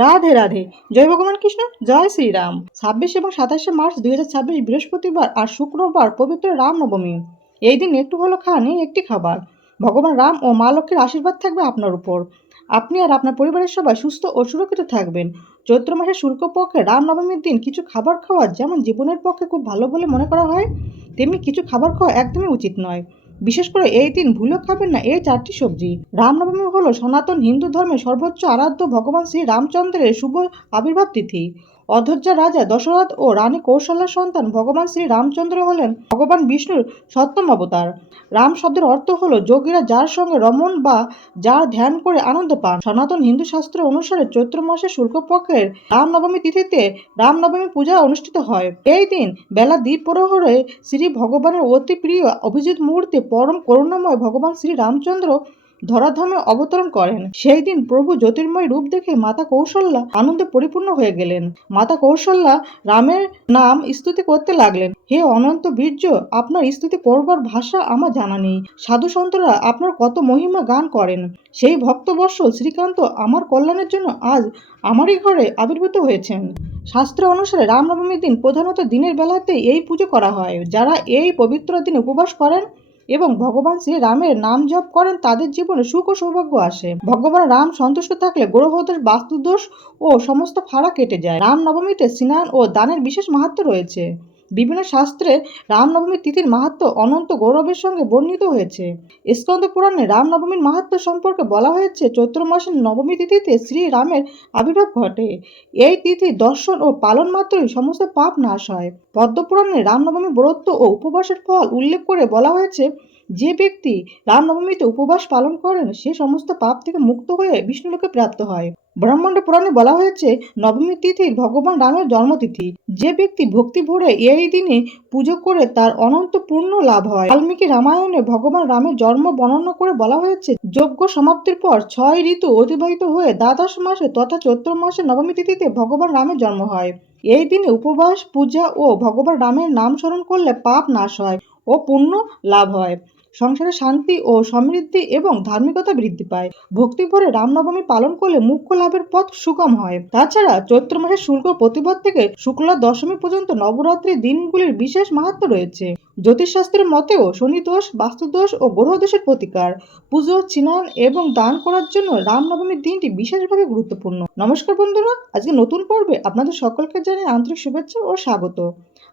রাধে রাধে। জয় ভগবান কৃষ্ণ, জয় শ্রীরাম। 26 এবং 27 মার্চ 2026 বৃহস্পতিবার আর শুক্রবার পবিত্র রামনবমী। এই দিন একটু হলো খান এই একটি খাবার। ভগবান রাম ও মা লক্ষ্মীর আশীর্বাদ থাকবে আপনার উপর। আপনি আর আপনার পরিবারের সবাই সুস্থ ও সুরক্ষিত থাকবেন। চৈত্র মাসের শুক্লপক্ষে রামনবমীর দিন কিছু খাবার খাওয়া যেমন জীবনের পক্ষে খুব ভালো বলে মনে করা হয়, তেমনি কিছু খাবার খাওয়া একদমই উচিত নয়। বিশেষ করে এই দিন ভুলেও খাবেন না এই 4টি সবজি। রামনবমী হলো সনাতন হিন্দু ধর্মের সর্বোচ্চ আরাধ্য ভগবান শ্রী রামচন্দ্রের শুভ আবির্ভাব তিথি। অযোধ্যা রাজা দশরথ ও রানী কৌশল্যার সন্তান ভগবান শ্রী রামচন্দ্র হলেন ভগবান বিষ্ণুর সপ্তম অবতার। রাম শব্দের অর্থ হলো যোগীরা যার সঙ্গে রমণ বা যার ধ্যান করে আনন্দ পান। সনাতন হিন্দু শাস্ত্র অনুসারে চৈত্র মাসের শুক্লপক্ষের রামনবমী তিথিতে রামনবমী পূজা অনুষ্ঠিত হয়। এই দিন বেলা দ্বীপ প্রহরে শ্রী ভগবানের অতি প্রিয় অভিজিৎ মুহূর্তে পরম করুণাময় ভগবান শ্রী রামচন্দ্র ধরাধামে অবতরণ করেন। সেই দিন প্রভু জ্যোতির্ময় রূপ দেখে মাতা কৌশল্যা আনন্দে পরিপূর্ণ হয়ে গেলেন। মাতা কৌশল্যা রামের নাম স্তুতি করতে লাগলেন, হে অনন্ত বীর্য, আপনার স্তুতি করবার ভাষা আমার জানা নেই। সাধু সন্তরা আপনার কত মহিমা গান করেন। সেই ভক্তবৎসল শ্রীকান্ত আমার কল্যাণের জন্য আজ আমারই ঘরে আবির্ভূত হয়েছেন। শাস্ত্র অনুসারে রামনবমীর দিন প্রধানত দিনের বেলাতেই এই পুজো করা হয়। যারা এই পবিত্র দিনে উপবাস করেন এবং ভগবান শ্রী রামের নাম জপ করেন তাদের জীবনে সুখ ও সৌভাগ্য আসে। ভগবান রাম সন্তুষ্ট থাকলে গ্রহদোষ, বাস্তুদোষ ও সমস্ত ফাঁড়া কেটে যায়। রামনবমীতে স্নান ও দানের বিশেষ মাহাত্ম্য রয়েছে। বিভিন্ন শাস্ত্রে রামনবমী তিথির মাহাত্ম্য অনন্ত গৌরবের সঙ্গে বর্ণিত হয়েছে। স্কন্দ পুরাণে রামনবমীর মাহাত্ম্য সম্পর্কে বলা হয়েছে, চৈত্র মাসের নবমী তিথিতে শ্রী রামের আবির্ভাব ঘটে। এই তিথি দর্শন ও পালন মাত্রই সমস্ত পাপ নাশ হয়। পদ্মপুরাণে রামনবমী ব্রত ও উপবাসের ফল উল্লেখ করে বলা হয়েছে, যে ব্যক্তি রামনবমীতে উপবাস পালন করেন সে সমস্ত পাপ থেকে মুক্ত হয়ে বিষ্ণুলোকে প্রাপ্ত হয়। ব্রহ্মাণ্ড পুরাণে বলা হয়েছে, নবমী তিথি ভগবান রামের জন্মতিথি। যে ব্যক্তি ভক্তি ভরে এই দিনে পুজো করে তার অনন্ত পূর্ণ লাভ হয়। বাল্মীকি রামায়ণে ভগবান রামের জন্ম বর্ণনা করে বলা হয়েছে, যজ্ঞ সমাপ্তির পর 6 ঋতু অতিবাহিত হয়ে দ্বাদশ মাসে তথা চৈত্র মাসে নবমী তিথিতে ভগবান রামের জন্ম হয়। এই দিনে উপবাস, পূজা ও ভগবান রামের নাম স্মরণ করলে পাপ নাশ হয় ও পুণ্য লাভ হয়। সংসারে শান্তি ও সমৃদ্ধি এবং ধার্মিকতা বৃদ্ধি পায়। ভক্তি ভরে রামনবমী পালন করলে মোক্ষ লাভের পথ সুগম হয়। তাছাড়া চৈত্র মাসের শুক্ল প্রতিপদ থেকে শুক্লা দশমী পর্যন্ত নবরাত্রির দিনগুলির বিশেষ মাহাত্ম্য রয়েছে। জ্যোতিষশাস্ত্রের মতেও শনিদোষ, বাস্তুদোষ ও গ্রহদোষের প্রতিকার, পুজো, স্নান এবং দান করার জন্য রামনবমীর দিনটি বিশেষভাবে গুরুত্বপূর্ণ। নমস্কার বন্ধুরা, আজকে নতুন পর্বে আপনাদের সকলকে জানাই আন্তরিক শুভেচ্ছা ও স্বাগত।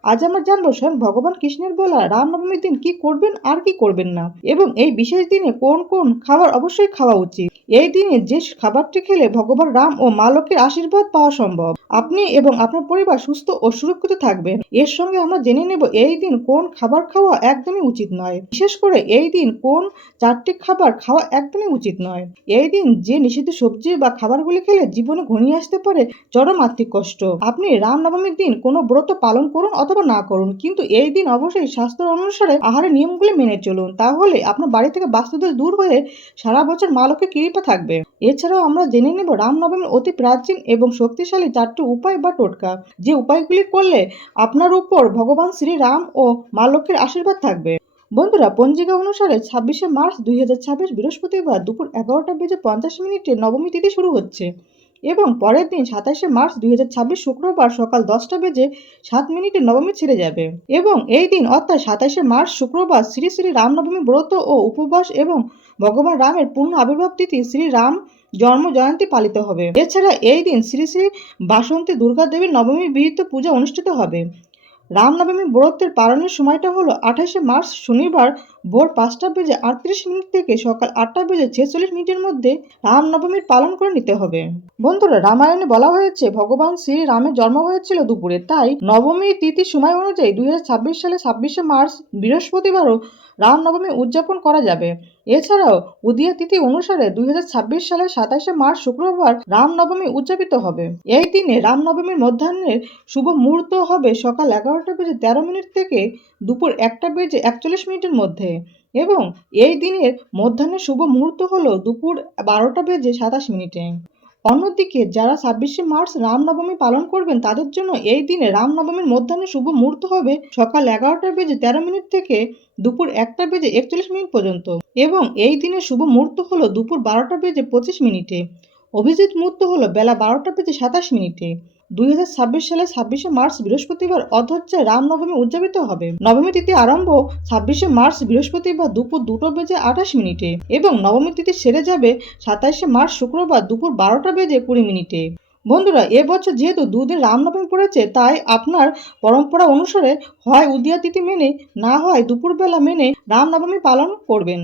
আজ আমরা জানবো স্বয়ং ভগবান কৃষ্ণের বলা রামনবমীর দিন কি করবেন আর কি করবেন না, এবং এই বিশেষ দিনে কোন কোন খাবার অবশ্যই খাওয়া উচিত। এই দিনে যে খাবারটি খেলে ভগবান রাম ও মা লক্ষ্মীর আশীর্বাদ পাওয়া সম্ভব। আপনি এবং আপনার পরিবার সুস্থ ও সুরক্ষিত থাকবেন। এর সঙ্গে আমরা জেনে নেব এই দিন কোন খাবার খাওয়া একদমই উচিত নয়। বিশেষ করে এই দিন কোন 4টি খাবার খাওয়া একদমই উচিত নয়। এই দিন যে নিষিদ্ধ সবজি বা খাবারগুলি খেলে জীবনে ঘনিয়ে আসতে পারে চরম আর্থিক কষ্ট। আপনি রামনবমীর দিন কোনো ব্রত পালন করুন অথবা না করুন, কিন্তু এই দিন অবশ্যই শাস্ত্র অনুসারে আহারের নিয়মগুলি মেনে চলুন। তাহলে আপনার বাড়ি থেকে বাস্তুদোষ দূর হয়ে সারা বছর মা লক্ষ্মীর কৃপা থাকবে। এছাড়াও আমরা জেনে নেব রামনবমীর অতি প্রাচীন এবং শক্তিশালী 4টি উপায় বা টোটকা, যে উপায়গুলি করলে আপনার উপর ভগবান শ্রী রাম ও মা লক্ষ্মীর আশীর্বাদ থাকবে। বন্ধুরা, পঞ্জিকা অনুসারে 26 মার্চ 2026 বৃহস্পতিবার দুপুর 11:50 নবমী তিথি শুরু হচ্ছে এবং পরের দিন 27 মার্চ 2026 শুক্রবার সকাল 10:07 নবমী ছেড়ে যাবে। এবং এই দিন অর্থাৎ 27 মার্চ শুক্রবার শ্রী শ্রী রামনবমী ব্রত ও উপবাস এবং ভগবান রামের পূর্ণ আবির্ভাব তিথি শ্রী রাম জন্ম জয়ন্তী পালিত হবে। এছাড়া এই দিন শ্রী শ্রী বাসন্তী দুর্গা দেবীর নবমী বিহিত পূজা অনুষ্ঠিত হবে। রামনবমী ব্রতের পালনের সময়টা হলো 28 মার্চ শনিবার ভোর 5:38 থেকে সকাল 8:46 মধ্যে রামনবমীর পালন করে নিতে হবে। বন্ধুরা, রামায়ণে বলা হয়েছে ভগবান শ্রী রামের জন্ম হয়েছিল দুপুরে, তাই নবমী তিথি সময় অনুযায়ী 2026 সালে 26 মার্চ বৃহস্পতিবারও রামনবমী উদযাপন করা যাবে। এছাড়াও উদীয়া তিথি অনুসারে 2026 সালে 27 মার্চ শুক্রবার রামনবমী উদযাপিত হবে। এই দিনে রামনবমীর মধ্যাহ্নের শুভ মুহূর্ত হবে সকাল 11:13 থেকে দুপুর 1:41 মধ্যে, এবং এই দিনের মধ্যাহ্নের শুভ মুহূর্ত হলো দুপুর 12:27। অন্যদিকে যারা 26 মার্চ রামনবমী পালন করবেন তাদের জন্য এই দিনে রামনবমীর মধ্যাহ্নে শুভ মুহূর্ত হবে সকাল 11:13 থেকে দুপুর 1:41 পর্যন্ত, এবং এই দিনের শুভ মুহূর্ত হলো দুপুর 12:25। অভিজিৎ মুহূর্ত হলো বেলা 12:27 2026 সালে 26শে মার্চ বৃহস্পতিবার অধ্যচ্ছায় রামনবমী উদযাপিত হবে। নবমী তিথি আরম্ভ 26শে মার্চ বৃহস্পতিবার দুপুর 2:28 এবং নবমী তিথি সেরে যাবে 27শে মার্চ শুক্রবার দুপুর 12:20 বন্ধুরা, এবছর যেহেতু দুদিন রামনবমী পড়েছে, তাই আপনার পরম্পরা অনুসারে হয় উদিয়া তিথি মেনে, না হয় দুপুরবেলা মেনে রামনবমী পালন করবেন।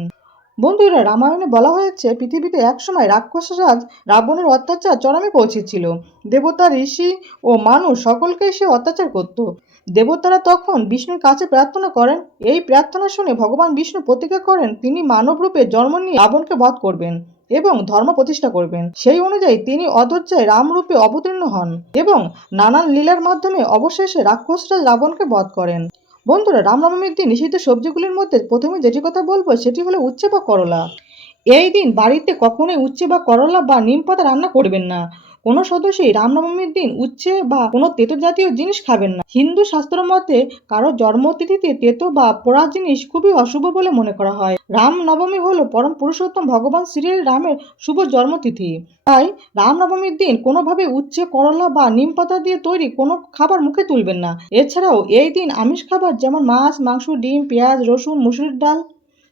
বন্ধুরা, রামায়ণে বলা হয়েছে পৃথিবীতে একসময় রাক্ষসরাজ রাবণের অত্যাচার চরমে পৌঁছেছিল। দেবতা, ঋষি ও মানুষ সকলকেই সে অত্যাচার করত। দেবতারা তখন বিষ্ণুর কাছে প্রার্থনা করেন। এই প্রার্থনা শুনে ভগবান বিষ্ণু প্রতিজ্ঞা করেন তিনি মানব রূপে জন্ম নিয়ে রাবণকে বধ করবেন এবং ধর্ম প্রতিষ্ঠা করবেন। সেই অনুযায়ী তিনি অযোধ্যায় রামরূপে অবতীর্ণ হন এবং নানান লীলার মাধ্যমে অবশেষে রাক্ষসরাজ রাবণকে বধ করেন। বন্ধুরা, রামনবমীর দিন নিষিদ্ধ সবজিগুলির মধ্যে প্রথমে যেটি কথা বলবো সেটি হলো উচ্ছে বা করলা। এই দিন বাড়িতে কখনোই উচ্ছে বা করলা বা নিম পাতা রান্না করবেন না। কোনো সদস্যই রামনবমীর দিন উচ্ছে বা কোনো তেতো জাতীয় জিনিস খাবেন না। হিন্দু শাস্ত্র মতে কারো জন্মতিথিতে তেতো বা পোড়া জিনিস খুবই অশুভ বলে মনে করা হয়। রামনবমী হলো পরম পুরুষোত্তম ভগবান শ্রী রামের শুভ জন্মতিথি। তাই রামনবমীর দিন কোনোভাবে উচ্ছে, করলা বা নিম পাতা দিয়ে তৈরি কোনো খাবার মুখে তুলবেন না। এছাড়াও এই দিন আমিষ খাবার যেমন মাছ, মাংস, ডিম, পেঁয়াজ, রসুন, মুসুরির ডাল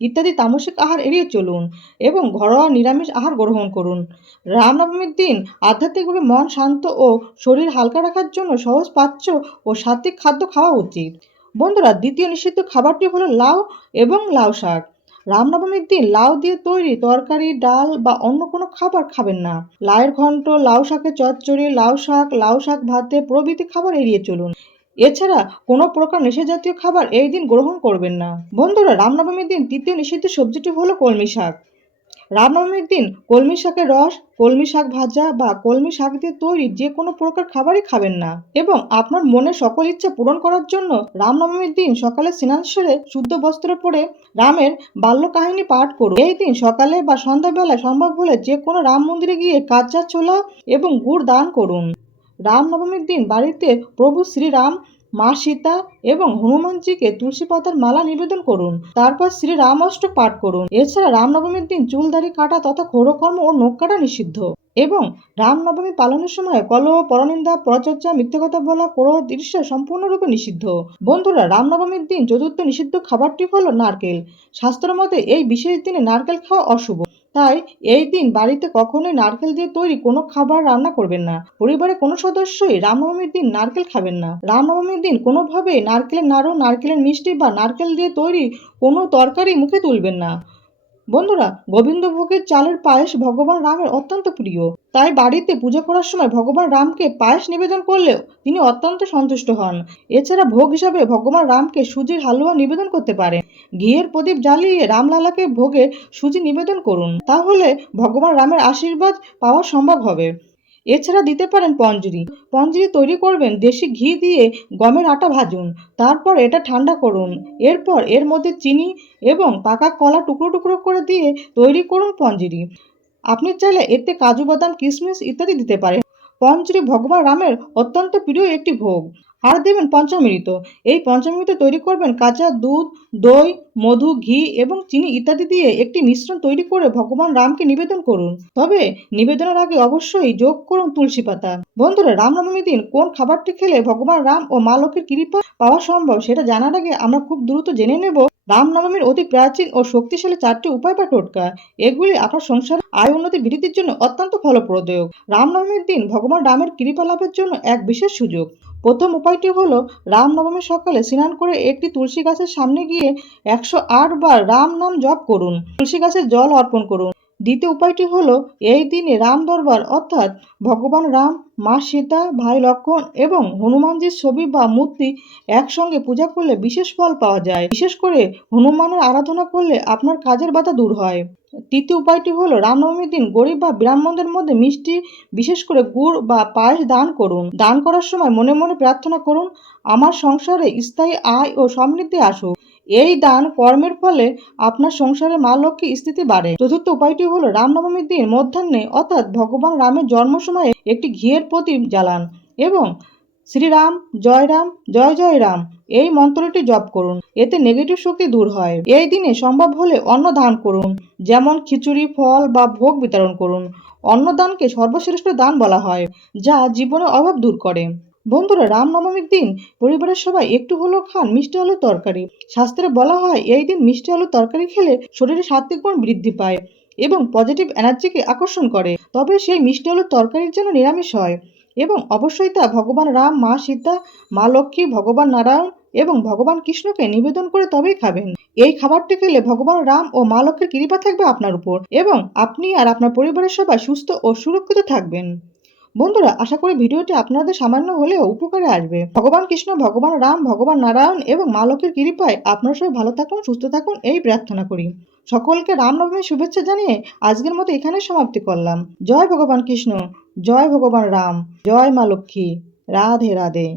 ইত্যাদি তামসিক আহার এড়িয়ে চলুন এবং ঘরোয়া নিরামিষ আহার গ্রহণ করুন। রামনবমীর দিন আধ্যাত্মিকভাবে মন শান্ত ও শরীর হালকা রাখার জন্য সহজ পাচ্য ও সাত্বিক খাদ্য খাওয়া উচিত। বন্ধুরা, দ্বিতীয় নিষিদ্ধ খাবারটি হলো লাউ এবং লাউ শাক। রামনবমীর দিন লাউ দিয়ে তৈরি তরকারি, ডাল বা অন্য কোনো খাবার খাবেন না। লাউয়ের ঘন্ট, লাউ শাকের চচ্চড়ি, লাউ শাক ভাতে প্রভৃতি খাবার এড়িয়ে চলুন। এছাড়া কোনো প্রকার নেশাজাতীয় খাবার এই দিন গ্রহণ করবেন না। বন্ধুরা, রামনবমীর দিন তৃতীয় নিষিদ্ধ সবজিটি হলো কলমি শাক। রামনবমীর দিন কলমি শাকের রস, কলমি শাক ভাজা বা কলমি শাক দিয়ে তৈরি যে কোনো প্রকার খাবারই খাবেন না। এবং আপনার মনের সকল ইচ্ছা পূরণ করার জন্য রামনবমীর দিন সকালে স্নান সেরে শুদ্ধ বস্ত্র পরে রামের বাল্য কাহিনী পাঠ করুন। এই দিন সকালে বা সন্ধ্যাবেলায় সম্ভব হলে যে কোনো রাম মন্দিরে গিয়ে কাঁচা ছোলা এবং গুড় দান করুন। রামনবমীর দিন বাড়িতে প্রভু শ্রীরাম, মা সীতা এবং হনুমানজিকে তুলসী পাতার মালা নিবেদন করুন। তারপর শ্রী রাম অষ্টক পাঠ করুন। এছাড়া রামনবমীর দিন চুল দাড়ি কাটা তথা ক্ষৌরকর্ম ও নখ কাটা নিষিদ্ধ। এবং রামনবমী পালনের সময় কলহ, পরনিন্দা, পরচর্চা, মিথ্যে কথা বলা, ক্রোধ, ঈর্ষা সম্পূর্ণরূপে নিষিদ্ধ। বন্ধুরা, রামনবমীর দিন চতুর্থ নিষিদ্ধ খাবারটি হলো নারকেল। শাস্ত্র মতে এই বিশেষ দিনে নারকেল খাওয়া অশুভ। তাই এই দিন বাড়িতে কখনোই নারকেল দিয়ে তৈরি কোনো খাবার রান্না করবেন না। পরিবারের কোনো সদস্যই রামনবমীর দিন নারকেল খাবেন না। রামনবমীর দিন কোনোভাবেই নারকেলের নাড়ু, নারকেলের মিষ্টি বা নারকেল দিয়ে তৈরি কোনো তরকারি মুখে তুলবেন না। বন্ধুরা, গোবিন্দভোগের চালের পায়েস ভগবান রামের অত্যন্ত প্রিয়। তাই বাড়িতে পুজো করার সময় ভগবান রামকে পায়েস নিবেদন করলেও তিনি অত্যন্ত সন্তুষ্ট হন। এছাড়া ভোগ হিসাবে ভগবান রামকে সুজির হালুয়া নিবেদন করতে পারেন। ঘিয়ের প্রদীপ জ্বালিয়ে রামলালাকে ভোগে সুজি নিবেদন করুন, তাহলে ভগবান রামের আশীর্বাদ পাওয়া সম্ভব হবে। এছাড়া দিতে পারেন পঞ্জরি। পঞ্জরি তৈরি করবেন দেশি ঘি দিয়ে। গমের আটা ভাজুন, তারপর এটা ঠান্ডা করুন। এরপর এর মধ্যে চিনি এবং পাকা কলা টুকরো টুকরো করে দিয়ে তৈরি করুন পঞ্জরি। আপনি চাইলে এতে কাজু, বাদাম, কিশমিশ ইত্যাদি দিতে পারেন। পঞ্জরি ভগবান রামের অত্যন্ত প্রিয় একটি ভোগ। আর দেবেন পঞ্চামৃত। এই পঞ্চামৃত তৈরি করবেন কাঁচা দুধ, দই, মধু, ঘি এবং চিনি ইত্যাদি দিয়ে একটি মিশ্রণ তৈরি করে ভগবান রামকে নিবেদন করুন। তবে নিবেদনের আগে অবশ্যই যোগ করুন তুলসী পাতা। বন্ধুরা, রামনবমীর দিন কোন খাবারটি খেলে ভগবান রাম ও মা লক্ষ্মীর কৃপা পাওয়া সম্ভব সেটা জানার আগে আমরা খুব দ্রুত জেনে নেব রামনবমীর অতি প্রাচীন ও শক্তিশালী 4টি উপায় বা টোটকা। এগুলি আপনার সংসার আয় উন্নতি বৃদ্ধির জন্য অত্যন্ত ফলপ্রদ। রামনবমীর দিন ভগবান রামের কৃপা লাভের জন্য এক বিশেষ সুযোগ। প্রথম উপায়টি হলো রামনবমীর সকালে স্নান করে একটি তুলসী গাছের সামনে গিয়ে 108 বার রাম নাম জপ করুন। তুলসী গাছের জল অর্পণ করুন। দ্বিতীয় উপায়টি হলো এই দিনে রাম দরবার অর্থাৎ ভগবান রাম, মা সীতা, ভাই লক্ষ্মণ এবং হনুমানজির ছবি বা মূর্তি একসঙ্গে পূজা করলে বিশেষ ফল পাওয়া যায়। বিশেষ করে হনুমানের আরাধনা করলে আপনার কাজের বাধা দূর হয়। তৃতীয় উপায়টি হলো রামনবমীর দিন গরিব বা ব্রাহ্মণদের মধ্যে মিষ্টি, বিশেষ করে গুড় বা পায়েস দান করুন। দান করার সময় মনে মনে প্রার্থনা করুন আমার সংসারে স্থায়ী আয় ও সমৃদ্ধি আসুক। এই দান কর্মের ফলে আপনার সংসারে মা লক্ষ্মী স্থিতি বাড়ে। চতুর্থ উপায়টি হলো রামনবমীর দিন মধ্যাহ্নে অর্থাৎ ভগবান রামের জন্ম সময়ে একটি ঘিয়ের প্রদীপ জ্বালান এবং শ্রীরাম, জয় রাম, জয় জয় রাম এই মন্ত্রটি জপ করুন। এতে নেগেটিভ শক্তি দূর হয়। এই দিনে সম্ভব হলে অন্ন দান করুন, যেমন খিচুড়ি, ফল বা ভোগ বিতরণ করুন। অন্নদানকে সর্বশ্রেষ্ঠ দান বলা হয়, যা জীবনের অভাব দূর করে। বন্ধুরা, রামনবমীর দিন পরিবারের সবাই একটু হলেও খান মিষ্টি আলুর তরকারি। শাস্ত্রে বলা হয় এই দিন মিষ্টি আলুর তরকারি খেলে শরীরে সাত্ত্বিক গুণ বৃদ্ধি পায় এবং পজিটিভ এনার্জিকে আকর্ষণ করে। তবে সেই মিষ্টি আলুর তরকারির যেন নিরামিষ হয় এবং অবশ্যই তা ভগবান রাম, মা সীতা, মা লক্ষ্মী, ভগবান নারায়ণ এবং ভগবান কৃষ্ণকে নিবেদন করে তবেই খাবেন। এই খাবারটি খেলে ভগবান রাম ও মা লক্ষ্মীর কৃপা থাকবে আপনার উপর এবং আপনি আর আপনার পরিবারের সবাই সুস্থ ও সুরক্ষিত থাকবেন। বন্ধুরা, আশা করি ভিডিওটি আপনাদের সামান্য হলেও উপকারে আসবে। ভগবান কৃষ্ণ, ভগবান রাম, ভগবান নারায়ণ এবং মা লক্ষ্মীর কৃপায় আপনারা সবাই ভালো থাকুন, সুস্থ থাকুন এই প্রার্থনা করি। সকলকে রামনবমীর শুভেচ্ছা জানিয়ে আজকের মতো এখানে সমাপ্তি করলাম। জয় ভগবান কৃষ্ণ, জয় ভগবান রাম, জয় মা লক্ষ্মী। রাধে রাধে।